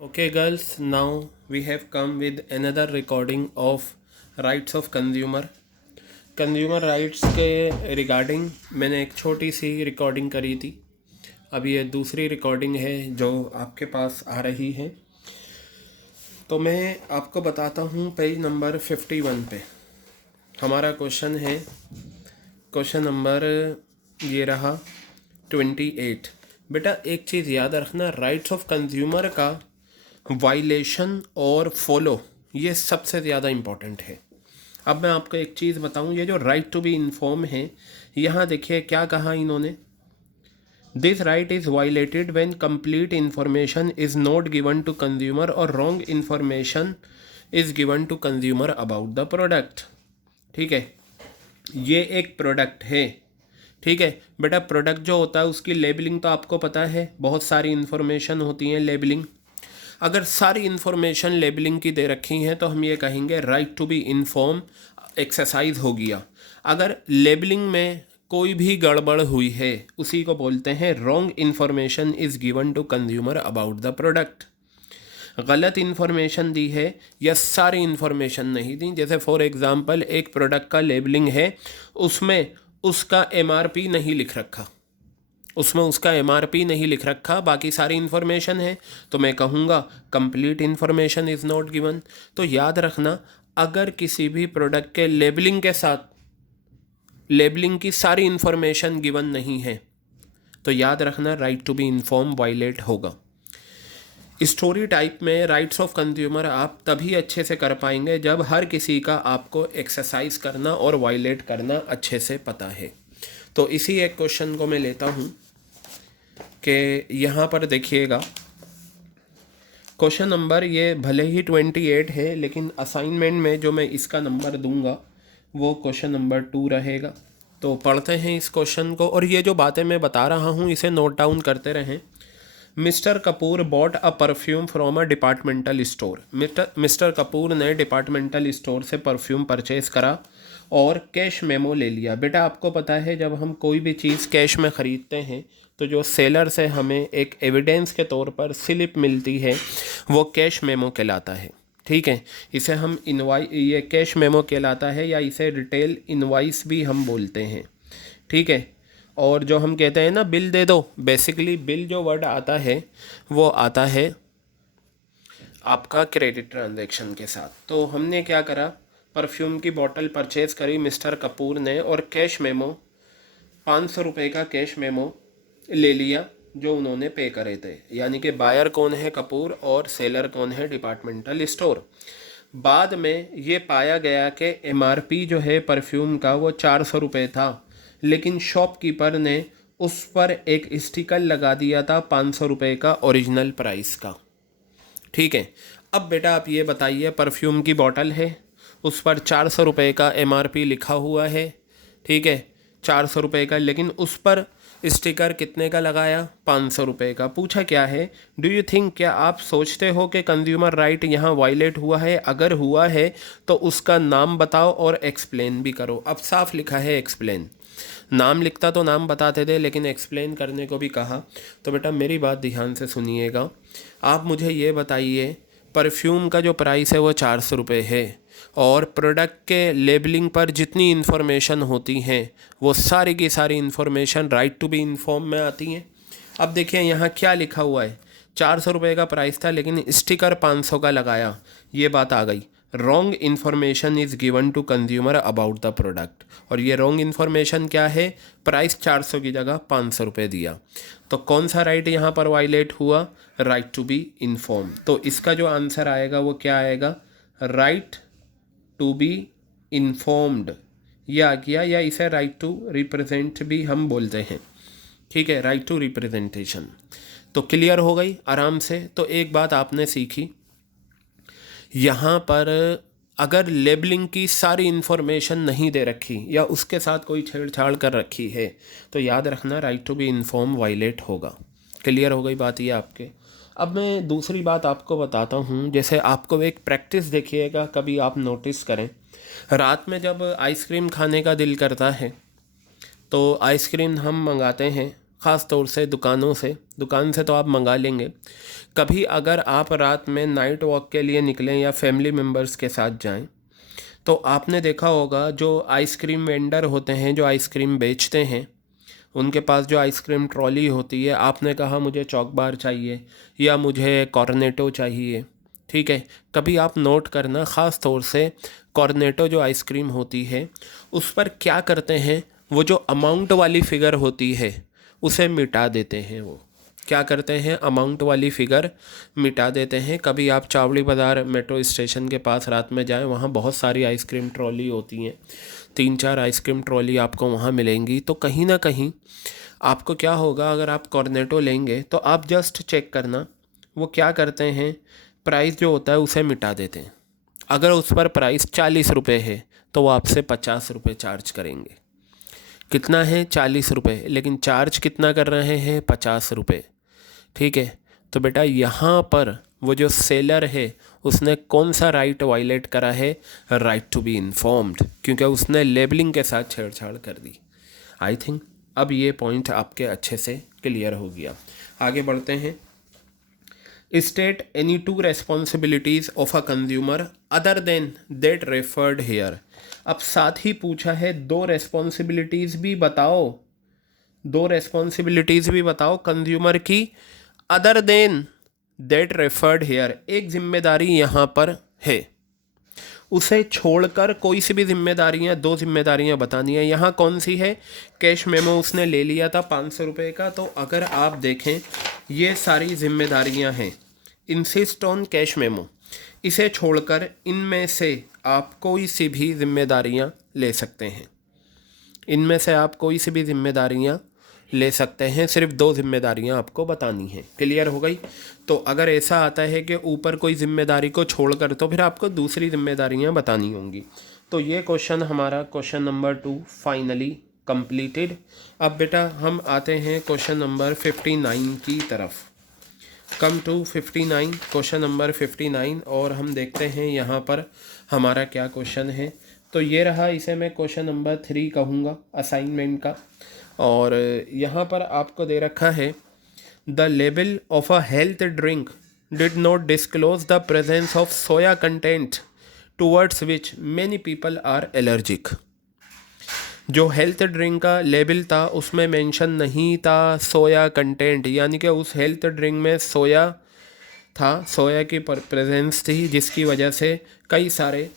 Okay, girls, now we have come with another recording of rights of consumer. Consumer rights के regarding मैंने एक छोटी सी recording करी थी। अब ये दूसरी रिकॉर्डिंग है जो आपके पास आ रही है। तो मैं आपको बताता हूँ पेज नंबर 51 पे हमारा क्वेश्चन है। क्वेश्चन नंबर ये रहा 28। बेटा एक चीज़ याद रखना, राइट्स ऑफ कंज्यूमर का वायलेशन और फॉलो ये सबसे ज़्यादा इम्पॉर्टेंट है। अब मैं आपको एक चीज़ बताऊं, ये जो राइट टू बी इन्फॉर्म है, यहाँ देखिए क्या कहा इन्होंने। This right is violated when complete information is not given to consumer or wrong information is given to consumer about the product. ठीक है, ये एक प्रोडक्ट है। ठीक है बेटा, प्रोडक्ट जो होता है उसकी लेबलिंग तो आपको पता है, बहुत सारी इन्फॉर्मेशन होती हैं लेबलिंग। अगर सारी इन्फॉर्मेशन लेबलिंग की दे रखी हैं तो हम ये कहेंगे right to be inform exercise हो गया। अगर लेबलिंग में कोई भी गड़बड़ हुई है उसी को बोलते हैं wrong information is given to consumer about the product. गलत इन्फॉर्मेशन दी है या सारी इन्फॉर्मेशन नहीं दी, जैसे फॉर एग्ज़ाम्पल एक प्रोडक्ट का लेबलिंग है, उसमें उसका एमआरपी नहीं लिख रखा, उसमें उसका एमआरपी नहीं लिख रखा, बाकी सारी इन्फॉर्मेशन है, तो मैं कहूँगा complete information is not given. तो याद रखना, अगर किसी भी प्रोडक्ट के लेबलिंग के साथ लेबलिंग की सारी इन्फॉर्मेशन गिवन नहीं है तो याद रखना right to be inform violate होगा। स्टोरी टाइप में राइट्स ऑफ कंज्यूमर आप तभी अच्छे से कर पाएंगे जब हर किसी का आपको एक्सरसाइज करना और वायलेट करना अच्छे से पता है। तो इसी एक क्वेश्चन को मैं लेता हूँ कि यहाँ पर देखिएगा, क्वेश्चन नंबर ये भले ही 28 है लेकिन असाइनमेंट में जो मैं इसका नंबर दूंगा वो क्वेश्चन नंबर 2 रहेगा। तो पढ़ते हैं इस क्वेश्चन को, और ये जो बातें मैं बता रहा हूँ इसे नोट डाउन करते रहें। Mister Kapoor bought a perfume from a departmental store. Mister Kapoor ने डिपार्टमेंटल स्टोर से परफ्यूम परचेज़ करा और कैश मेमो ले लिया। बेटा आपको पता है जब हम कोई भी चीज़ कैश में ख़रीदते हैं तो जो सेलर से हमें एक एविडेंस के तौर पर स्लिप मिलती है वो कैश मेमो कहलाता है। ठीक है, इसे हम ये कैश मेमो कहलाता है या इसे रिटेल इनवाइस भी हम बोलते हैं। ठीक है, और जो हम कहते हैं ना बिल दे दो, बेसिकली बिल जो वर्ड आता है वो आता है आपका क्रेडिट ट्रांजैक्शन के साथ। तो हमने क्या करा, परफ्यूम की बोतल परचेज़ करी मिस्टर कपूर ने और कैश मेमो 500 रुपये का कैश मेमो ले लिया जो उन्होंने पे करे थे। यानी कि बायर कौन है, कपूर, और सेलर कौन है, डिपार्टमेंटल स्टोर। बाद में ये पाया गया कि एमआरपी जो है परफ्यूम का वो 400 रुपये था, लेकिन शॉपकीपर ने उस पर एक स्टिकर लगा दिया था 500 रुपये का ओरिजिनल प्राइस का। ठीक है, अब बेटा आप ये बताइए, परफ्यूम की बोतल है, उस पर 400 रुपये का एमआरपी लिखा हुआ है। ठीक है, 400 रुपये का, लेकिन उस पर स्टिकर कितने का लगाया, 500 रुपये का। पूछा क्या है, डू यू थिंक, क्या आप सोचते हो कि कंज्यूमर राइट यहाँ वायलेट हुआ है? अगर हुआ है तो उसका नाम बताओ और एक्सप्लेन भी करो। अब साफ लिखा है एक्सप्लेन, नाम लिखता तो नाम बताते थे लेकिन एक्सप्लेन करने को भी कहा। तो बेटा मेरी बात ध्यान से सुनिएगा, आप मुझे ये बताइए परफ्यूम का जो प्राइस है वो 400 रुपये है और प्रोडक्ट के लेबलिंग पर जितनी इन्फॉर्मेशन होती हैं वो सारी की सारी information right to be inform में आती हैं। अब देखिए यहाँ क्या लिखा हुआ है, 400 रुपये का प्राइस था लेकिन स्टिकर 500 का लगाया, ये बात आ गई। Wrong information is given to consumer about the product, और ये रॉन्ग इन्फॉर्मेशन क्या है, प्राइस 400 की जगह 500 रुपये दिया। तो कौन सा राइट यहाँ पर वायलेट हुआ, राइट टू बी इन्फॉर्म। तो इसका जो आंसर आएगा वो क्या आएगा, राइट टू बी इन्फॉर्म्ड। ये आ गया, या इसे राइट टू रिप्रेजेंट भी हम बोलते हैं। ठीक है, राइट टू रिप्रेजेंटेशन। तो क्लियर हो गई आराम से। तो एक बात आपने सीखी, यहाँ पर अगर लेबलिंग की सारी इन्फॉर्मेशन नहीं दे रखी या उसके साथ कोई छेड़छाड़ कर रखी है तो याद रखना right to be inform violate होगा। क्लियर हो गई बात ये आपके। अब मैं दूसरी बात आपको बताता हूँ, जैसे आपको एक प्रैक्टिस देखिएगा, कभी आप नोटिस करें, रात में जब आइसक्रीम खाने का दिल करता है तो आइसक्रीम हम मंगाते हैं, ख़ास तौर से दुकानों से, दुकान से तो आप मंगा लेंगे। कभी अगर आप रात में नाइट वॉक के लिए निकलें या फैमिली मेम्बर्स के साथ जाएं, तो आपने देखा होगा जो आइसक्रीम वेंडर होते हैं, जो आइसक्रीम बेचते हैं, उनके पास जो आइसक्रीम ट्रॉली होती है, आपने कहा मुझे चॉक बार चाहिए या मुझे कॉर्नेटो चाहिए, ठीक है, कभी आप नोट करना, ख़ास तौर से कॉर्नेटो जो आइसक्रीम होती है उस पर क्या करते हैं, वो जो अमाउंट वाली फ़िगर होती है उसे मिटा देते हैं। वो क्या करते हैं, अमाउंट वाली फ़िगर मिटा देते हैं। कभी आप चावड़ी बाज़ार मेट्रो स्टेशन के पास रात में जाएं, वहाँ बहुत सारी आइसक्रीम ट्रॉली होती हैं, 3-4 आइसक्रीम ट्रॉली आपको वहाँ मिलेंगी। तो कहीं ना कहीं आपको क्या होगा, अगर आप कॉर्नेटो लेंगे तो आप जस्ट चेक करना, वो क्या करते हैं, प्राइस जो होता है उसे मिटा देते हैं। अगर उस पर प्राइस 40 रुपये है तो वो आपसे 50 रुपये चार्ज करेंगे। कितना है, 40 रुपये, लेकिन चार्ज कितना कर रहे हैं, 50 रुपये, ठीक है। तो बेटा यहाँ पर वो जो सेलर है उसने कौन सा राइट वायलेट करा है, राइट टू बी इन्फॉर्म्ड, क्योंकि उसने लेबलिंग के साथ छेड़छाड़ कर दी। आई थिंक अब ये पॉइंट आपके अच्छे से क्लियर हो गया। आगे बढ़ते हैं। State any 2 responsibilities of a consumer other than that referred here. अब साथ ही पूछा है 2 रेस्पॉन्सिबिलिटीज़ भी बताओ, 2 रेस्पॉन्सिबिलिटीज़ भी बताओ कंज्यूमर की, other than that referred here, एक जिम्मेदारी यहाँ पर है, उसे छोड़कर कोई सी भी जिम्मेदारियाँ, 2 जिम्मेदारियाँ बतानी है। यहाँ कौन सी है, कैश मेमो उसने ले लिया था 500 रुपये का, तो अगर आप देखें ये सारी जिम्मेदारियाँ हैं, इंसिस्ट ऑन कैश मेमो, इसे छोड़कर इनमें से आप कोई सी भी जिम्मेदारियाँ ले सकते हैं, इनमें से आप कोई सी भी जिम्मेदारियाँ ले सकते हैं, सिर्फ 2 जिम्मेदारियां आपको बतानी हैं। क्लियर हो गई। तो अगर ऐसा आता है कि ऊपर कोई जिम्मेदारी को छोड़कर, तो फिर आपको दूसरी जिम्मेदारियां बतानी होंगी। तो ये क्वेश्चन हमारा क्वेश्चन नंबर 2 फाइनली कंप्लीटेड। अब बेटा हम आते हैं क्वेश्चन नंबर 59 की तरफ। कम टू 59, क्वेश्चन नंबर 59, और हम देखते हैं यहाँ पर हमारा क्या क्वेश्चन है। तो ये रहा, इसे मैं क्वेश्चन नंबर 3 कहूँगा असाइनमेंट का। और यहाँ पर आपको दे रखा है, the label of a health drink did not disclose the presence of soya content towards which many people are allergic. जो हेल्थ ड्रिंक का लेबल था उसमें मेंशन नहीं था सोया कंटेंट, यानी कि उस हेल्थ ड्रिंक में सोया था, सोया की प्रेजेंस थी, जिसकी वजह से कई सारे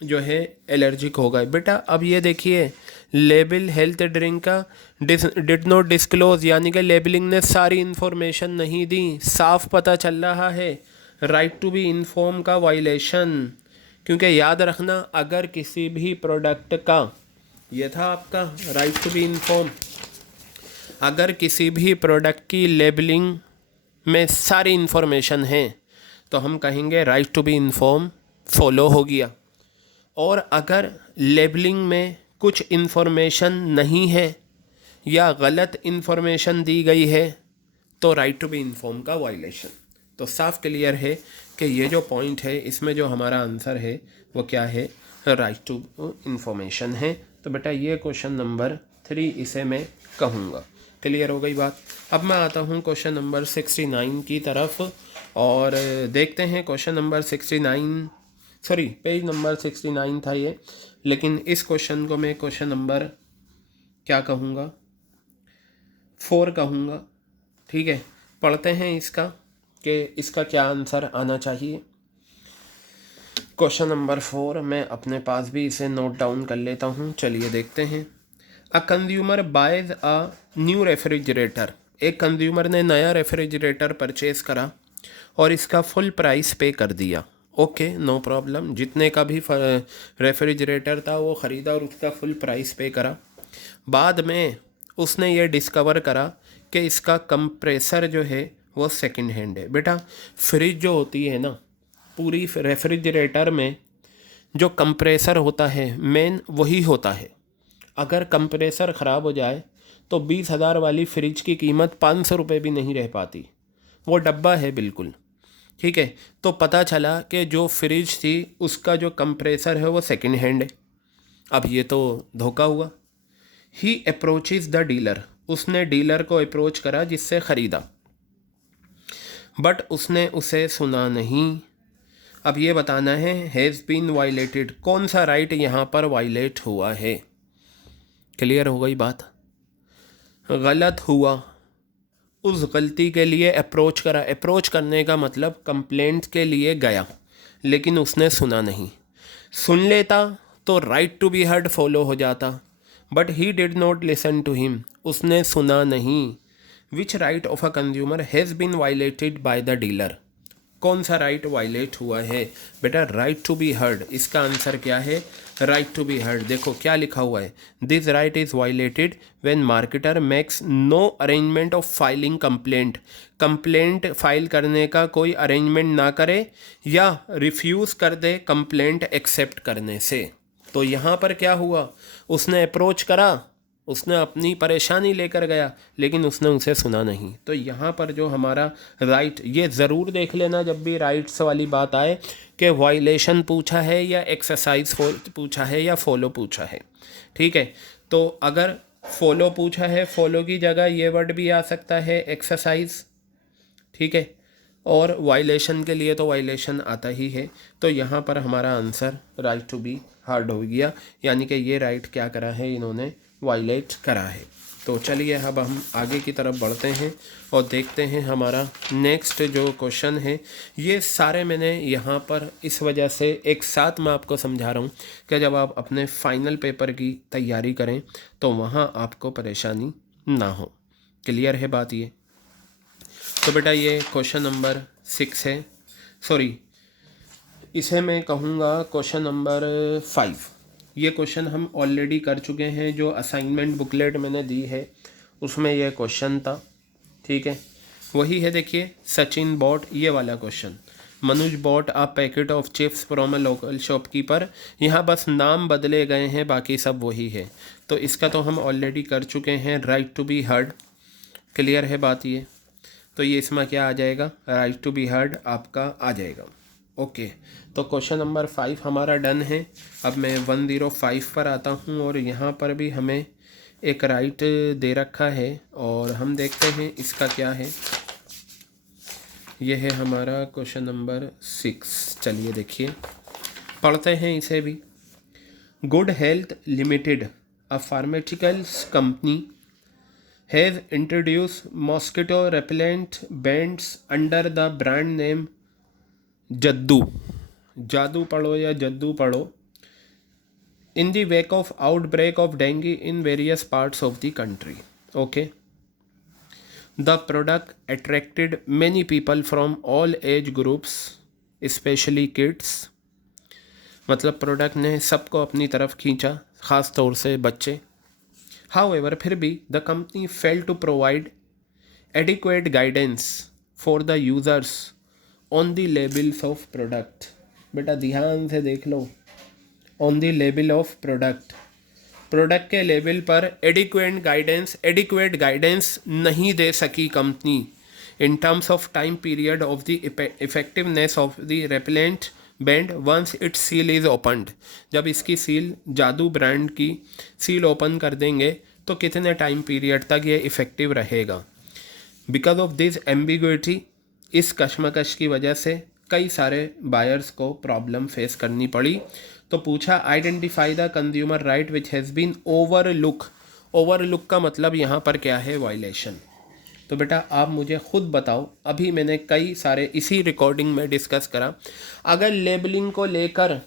जो है एलर्जिक हो गए। बेटा अब ये देखिए, लेबल हेल्थ ड्रिंक का डिड नॉट डिस्क्लोज, यानी कि लेबलिंग ने सारी इन्फॉर्मेशन नहीं दी, साफ पता चल रहा है राइट टू बी इन्फॉर्म का वायलेशन। क्योंकि याद रखना, अगर किसी भी प्रोडक्ट का, ये था आपका राइट टू बी इन्फॉर्म, अगर किसी भी प्रोडक्ट की लेबलिंग में सारी इन्फॉर्मेशन है तो हम कहेंगे right to be inform follow हो गया। और अगर लेबलिंग में कुछ इन्फॉर्मेशन नहीं है या गलत इन्फॉर्मेशन दी गई है तो राइट टू बी इन्फॉर्म का वायलेशन। तो साफ क्लियर है कि ये जो पॉइंट है इसमें जो हमारा आंसर है वो क्या है, राइट टू इन्फॉर्मेशन है। तो बेटा ये क्वेश्चन नंबर 3 इसे मैं कहूँगा। क्लियर हो गई बात। अब मैं आता हूँ क्वेश्चन नंबर 69 की तरफ और देखते हैं question number 69, sorry page number 69 था ये, लेकिन इस क्वेश्चन को मैं क्वेश्चन नंबर क्या कहूँगा, 4 कहूँगा। ठीक है, पढ़ते हैं इसका कि इसका क्या आंसर आना चाहिए। क्वेश्चन नंबर 4 मैं अपने पास भी इसे नोट डाउन कर लेता हूँ। चलिए देखते हैं। A consumer boys a new refrigerator, एक कंज्यूमर ने नया रेफ्रिजरेटर परचेज़ करा और इसका फुल प्राइस पे कर दिया। ओके, नो प्रॉब्लम, जितने का भी रेफ्रिजरेटर था वो ख़रीदा और उसका फुल प्राइस पे करा। बाद में उसने ये डिस्कवर करा कि इसका कंप्रेसर जो है वो सेकंड हैंड है। बेटा फ्रिज जो होती है ना, पूरी रेफ्रिजरेटर में जो कंप्रेसर होता है मेन वही होता है। अगर कंप्रेसर ख़राब हो जाए तो 20,000 वाली फ्रिज की कीमत 500 रुपये भी नहीं रह पाती, वो डब्बा है बिल्कुल। ठीक है, तो पता चला कि जो फ्रिज थी उसका जो कंप्रेसर है वो सेकंड हैंड है। अब ये तो धोखा हुआ। ही अप्रोचेज द डीलर, उसने डीलर को अप्रोच करा जिससे ख़रीदा, बट उसने उसे सुना नहीं। अब ये बताना है हैज़ बीन वायलेटेड, कौन सा राइट यहाँ पर वायलेट हुआ है। क्लियर हो गई बात। गलत हुआ, उस गलती के लिए अप्रोच करा। अप्रोच करने का मतलब कंप्लेंट के लिए गया, लेकिन उसने सुना नहीं। सुन लेता तो right to be heard follow हो जाता, but he did not listen to him, उसने सुना नहीं। Which right of a consumer has been violated by the dealer, कौन सा राइट वायलेट हुआ है बेटा? Right to be heard. इसका आंसर क्या है? Right to be heard. देखो क्या लिखा हुआ है, this right is violated when marketer makes no arrangement of filing complaint, complaint file करने का कोई अरेंजमेंट ना करे या रिफ्यूज़ कर दे कंप्लेंट एक्सेप्ट करने से। तो यहाँ पर क्या हुआ, उसने अप्रोच करा, उसने अपनी परेशानी लेकर गया, लेकिन उसने उसे सुना नहीं। तो यहाँ पर जो हमारा राइट, ये ज़रूर देख लेना जब भी राइट्स वाली बात आए कि वायलेशन पूछा है या एक्सरसाइज पूछा है या फॉलो पूछा है। ठीक है, तो अगर फॉलो पूछा है, फॉलो की जगह ये वर्ड भी आ सकता है एक्सरसाइज। ठीक है, और वायलेशन के लिए तो वायलेशन आता ही है। तो यहाँ पर हमारा answer right to be heard हो गया, यानी कि ये राइट क्या करा है, इन्होंने वायलेट करा है। तो चलिए अब हम आगे की तरफ बढ़ते हैं और देखते हैं हमारा नेक्स्ट जो क्वेश्चन है। ये सारे मैंने यहाँ पर इस वजह से एक साथ मैं आपको समझा रहा हूँ कि जब आप अपने फाइनल पेपर की तैयारी करें तो वहाँ आपको परेशानी ना हो। क्लियर है बात ये? तो बेटा ये क्वेश्चन नंबर 6 है, सॉरी इसे मैं कहूँगा क्वेश्चन नंबर 5। ये क्वेश्चन हम ऑलरेडी कर चुके हैं, जो असाइनमेंट बुकलेट मैंने दी है उसमें यह क्वेश्चन था। ठीक है, वही है। देखिए, सचिन बॉट, ये वाला question, Manuj bought a packet of chips from a local shopkeeper. यहाँ बस नाम बदले गए हैं, बाकी सब वही है। तो इसका तो हम ऑलरेडी कर चुके हैं, right to be heard. Clear है बात ये? तो ये इसमें क्या आ जाएगा, राइट टू बी हर्ड आपका आ जाएगा। ओके, तो क्वेश्चन नंबर 5 हमारा डन है। अब मैं 105 पर आता हूँ और यहाँ पर भी हमें एक राइट दे रखा है और हम देखते हैं इसका क्या है। यह है हमारा क्वेश्चन नंबर 6। चलिए देखिए, पढ़ते हैं इसे भी। Good health limited, a pharmaceuticals company, has introduced mosquito repellent bands under the brand name Jaddu, जादू पढ़ो या जद्दू पढ़ो, in the wake of outbreak of dengue in various parts of the country. Okay, the product attracted many people from all age groups, especially kids. मतलब product ने सबको अपनी तरफ खींचा, ख़ास तौर से बच्चे। However, फिर भी the company failed to provide adequate guidance for the users on the labels of product. बेटा ध्यान से देख लो, on the label of product, product के लेबल पर एडिक्वेट गाइडेंस नहीं दे सकी company in terms of time period of the effectiveness of the repellent band once its seal is opened. जब इसकी सील, जादू ब्रांड की सील ओपन कर देंगे तो कितने टाइम पीरियड तक ये इफ़ेक्टिव रहेगा। बिकॉज ऑफ दिस एम्बिग्विटी, इस कश्मकश की वजह से कई सारे बायर्स को प्रॉब्लम फेस करनी पड़ी। तो पूछा identify the consumer right which has been overlook. Overlook का मतलब यहाँ पर क्या है, वायलेशन। तो बेटा आप मुझे खुद बताओ, अभी मैंने कई सारे इसी रिकॉर्डिंग में डिस्कस करा, अगर लेबलिंग को लेकर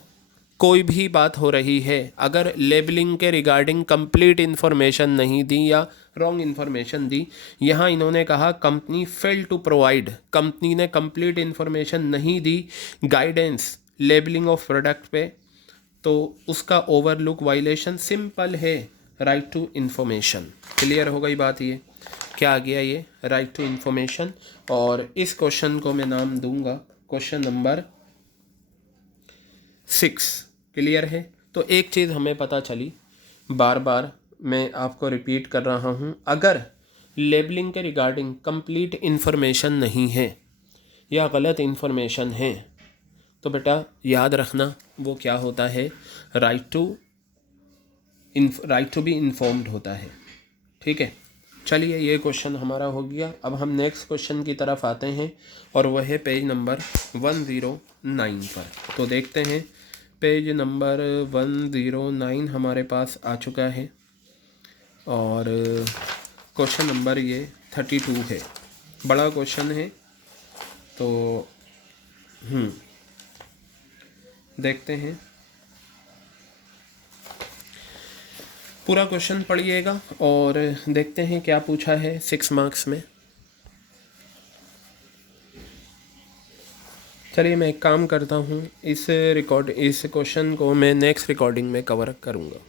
कोई भी बात हो रही है, अगर लेबलिंग के रिगार्डिंग कंप्लीट इन्फॉर्मेशन नहीं दी या रॉन्ग इन्फॉर्मेशन दी, यहाँ इन्होंने कहा company fail to provide, company ने कंप्लीट इन्फॉर्मेशन नहीं दी गाइडेंस लेबलिंग ऑफ प्रोडक्ट पे, तो उसका ओवरलुक वायलेशन सिंपल है, राइट टू इन्फॉर्मेशन। क्लियर हो गई बात? ये क्या आ गया, ये राइट टू इन्फॉर्मेशन। और इस क्वेश्चन को मैं नाम दूंगा क्वेश्चन नंबर 6। क्लियर है? तो एक चीज़ हमें पता चली, बार बार मैं आपको रिपीट कर रहा हूँ, अगर लेबलिंग के रिगार्डिंग कंप्लीट इन्फॉर्मेशन नहीं है या गलत इन्फॉर्मेशन है तो बेटा याद रखना वो क्या होता है, राइट टू बी इन्फॉर्म्ड होता है। ठीक है, चलिए ये क्वेश्चन हमारा हो गया। अब हम नेक्स्ट क्वेश्चन की तरफ आते हैं और वह है पेज नंबर 109 पर। तो देखते हैं, पेज नंबर 109 हमारे पास आ चुका है और क्वेश्चन नंबर ये 32 है। बड़ा क्वेश्चन है, तो देखते हैं। पूरा क्वेश्चन पढ़िएगा और देखते हैं क्या पूछा है 6 मार्क्स में। चलिए मैं एक काम करता हूँ, इस क्वेश्चन को मैं नेक्स्ट रिकॉर्डिंग में कवर करूँगा।